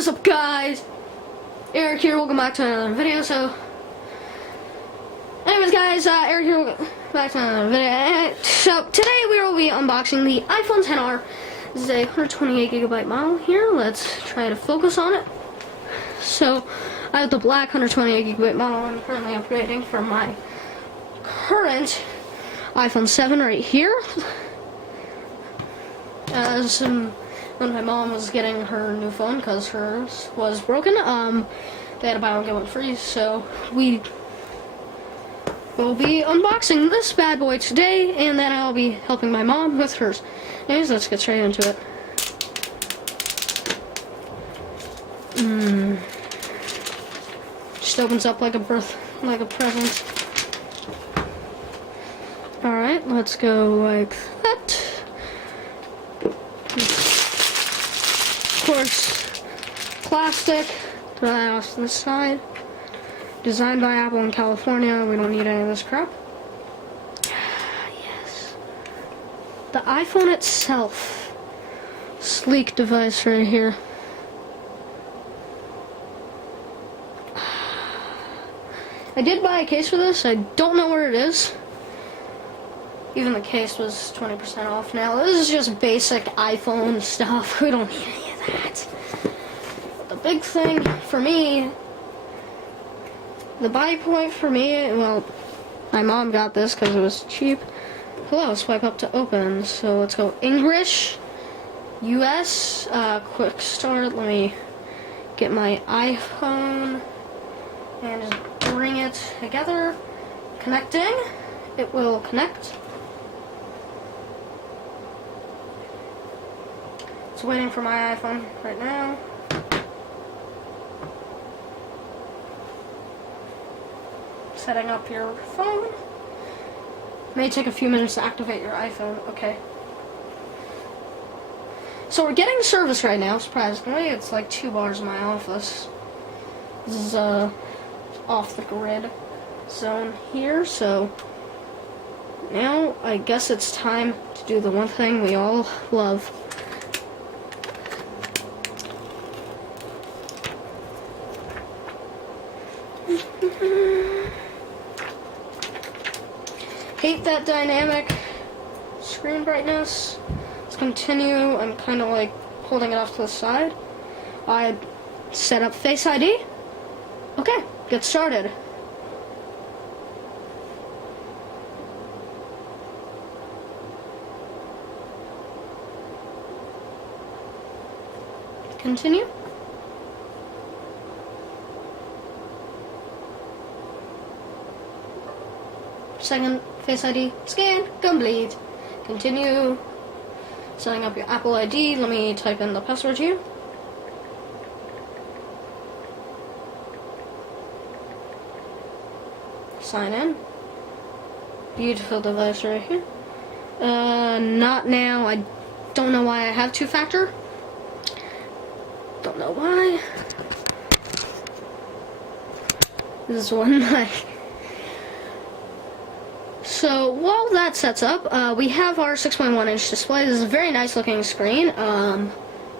What is up, guys? Eric here, welcome back to another video. So anyways, guys, Eric here, welcome back to another video. So today we will be unboxing the iPhone XR. This is a 128GB model here. Let's try to focus on it. So I have the black 128GB model. I'm currently upgrading from my current iPhone 7 right here. When my mom was getting her new phone because hers was broken, they had to buy one get one free, so we will be unboxing this bad boy today, and then I'll be helping my mom with hers. Anyways, let's get straight into it. Just opens up like a present. Alright, let's go like that. Of course, plastic, throw that off to the side. Designed by Apple in California, we don't need any of this crap. Yes. The iPhone itself. Sleek device right here. I did buy a case for this, I don't know where it is. Even the case was 20% off now. This is just basic iPhone stuff. We don't need any of that. But the big thing for me, the buy point for me, well, my mom got this because it was cheap. Hello, swipe up to open. So let's go English, US, quick start. Let me get my iPhone and just bring it together. Connecting. It will connect. It's waiting for my iPhone right now. Setting up your phone. May take a few minutes to activate your iPhone. Okay. So we're getting service right now, surprisingly. It's like 2 bars in my office. This is off the grid zone here, so now I guess it's time to do the one thing we all love. Hate that dynamic screen brightness. Let's continue. I'm kind of like holding it off to the side. I set up Face ID. Okay, get started. Continue. Second Face ID scan complete. Continue. Setting up your Apple ID. Let me type in the password here. Sign in. Beautiful device right here. Not now. I don't know why I have two-factor. Don't know why. This is one like. So while that sets up, we have our 6.1-inch display. This is a very nice looking screen. And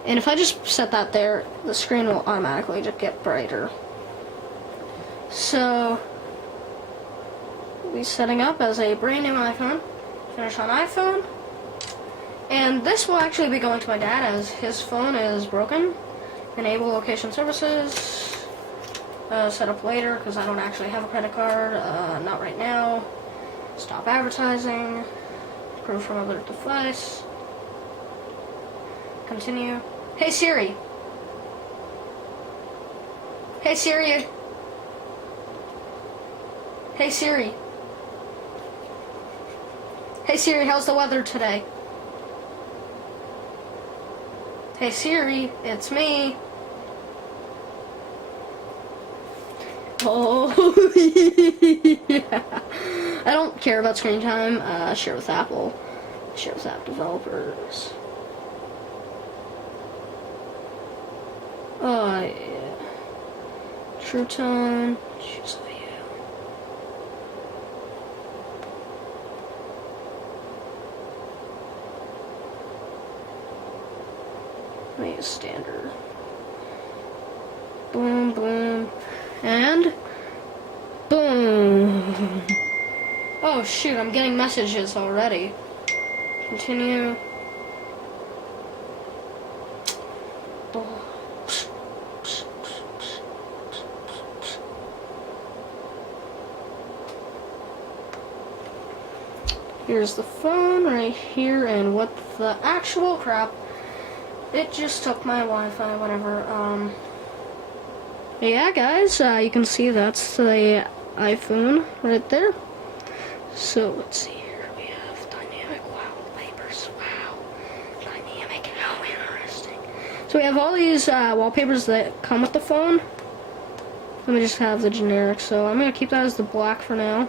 if I just set that there, the screen will automatically just get brighter. So we'll be setting up as a brand new iPhone. Finish on iPhone. And this will actually be going to my dad as his phone is broken. Enable location services. Set up later because I don't actually have a credit card. Not right now. Stop advertising. Proof from other device. Continue. Hey Siri. Hey Siri. Hey Siri. Hey Siri, how's the weather today? Hey Siri, it's me. Oh, yeah. I don't care about screen time. Share with Apple. Share with app developers. Oh, yeah. True tone. Choose a view. Let me use standard. Boom, boom, and boom. Oh shoot, I'm getting messages already. Continue. Here's the phone right here, and what the actual crap. It just took my Wi-Fi, whatever. Yeah, guys, you can see that's the iPhone right there. So, let's see here. We have dynamic wallpapers. Wow. Dynamic, how interesting. So we have all these wallpapers that come with the phone. Let me just have the generic. So I'm going to keep that as the black for now.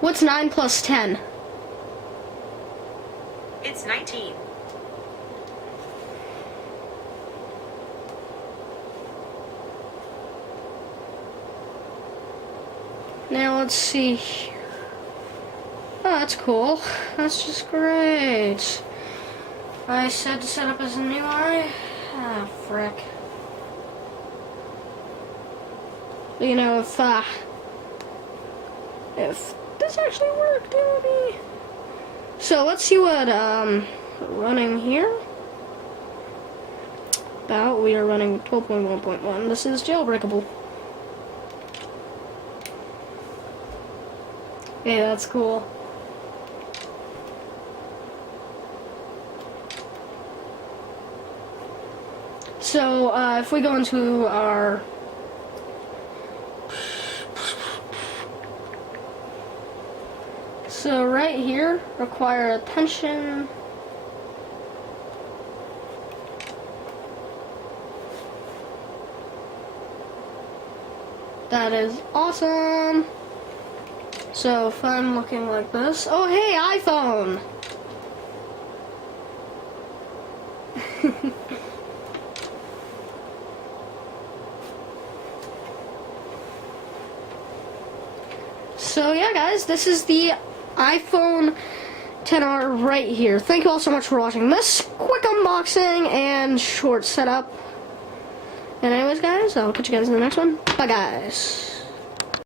What's 9 plus 10? It's 19. Now let's see here. Oh, that's cool. That's just great. I said to set up as a new eye. Ah, frick. You know, if this actually worked, it would be. So let's see what running here. About we are running 12.1.1. This is jailbreakable. Hey, that's cool. So if we go into our So right here, require attention. That is awesome. So if I'm looking like this, oh hey, iPhone. So yeah, guys, this is the iPhone XR right here. Thank you all so much for watching this quick unboxing and short setup. And anyways, guys, I'll catch you guys in the next one. Bye, guys.